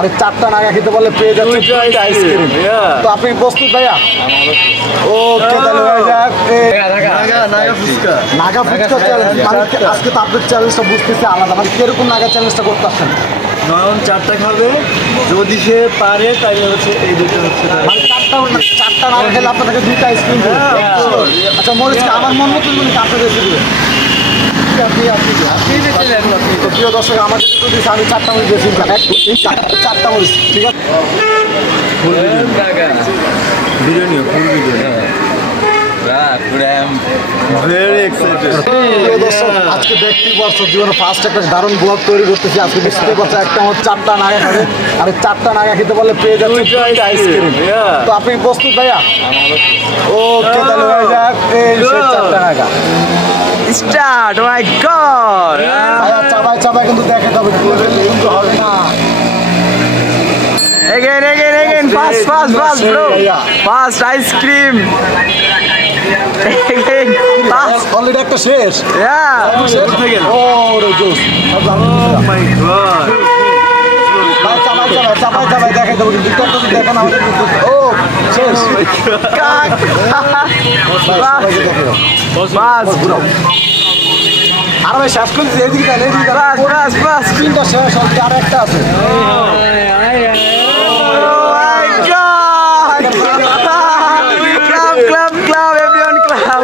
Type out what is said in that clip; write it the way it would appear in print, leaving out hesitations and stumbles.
আর 4টা নাগা খেতে বললে পেয়ে যাচ্ছে আইসক্রিম। তো আপনি প্রস্তুত ভাইয়া? ওকে তাহলে হয়ে যাক নাগা ফুচকা চ্যালেঞ্জ। মানে আজকে তো আপনার চ্যালেঞ্জটা বুঝতেছি আলাদা, মানে কিরকম নাগা চ্যালেঞ্জটা করতে আসছেন? নয়ন 4টা খাবে, যদি সে পারে তাহলে হচ্ছে এই দুটো হচ্ছে মানে 4টা না খেলে আপনাকে 2টা আইসক্রিম দেবে। আচ্ছা মরিচ আমার মন মতো মানে কাছে বেশি দিবে। প্রিয় দর্শক আমাকে যদি দিচ্ছে আমি 4টা মরিচ বেশি দিলাম, 4টা মরিচ ঠিক আছে। বিরিয়ানি ফুল বিরিয়ানি ভেরি এক্সাইটেড। প্রিয় দর্শক আজকে দেখতেই পারছো জীবনে ফার্স্ট একটা দারুণ ব্লগ তৈরি করতেছি। আজকে বুঝতে পারছো একটা আমার 4টা নাগা খাবে, আর 4টা নাগা খেতে বললে পেয়ে যাচ্ছে আইসক্রিম। তো আপনি প্রস্তুত ভাইয়া? ওকে তাহলে হয়ে যাক এই 4টা নাগা স্টার্ট। ও মাই গড, ভাইয়া চাবাই চাবাই কিন্তু দেখাতে হবে, কিন্তু হবে না। again fast bro, fast ice cream again fast, already একটা শেষ। yeah ও রে জোস। ও মাই গড, ভাই চাবাই চাবাই চাবাই চাবাই দেখাতে হবে, কিন্তু একটা যদি দেখেন আমাদের ও শেষ। fast আর ভাই শেষ করছি এদিকে দেন, এদিকে fast 3টা শেষ হচ্ছে, আর একটা আছে। clap everyone clap।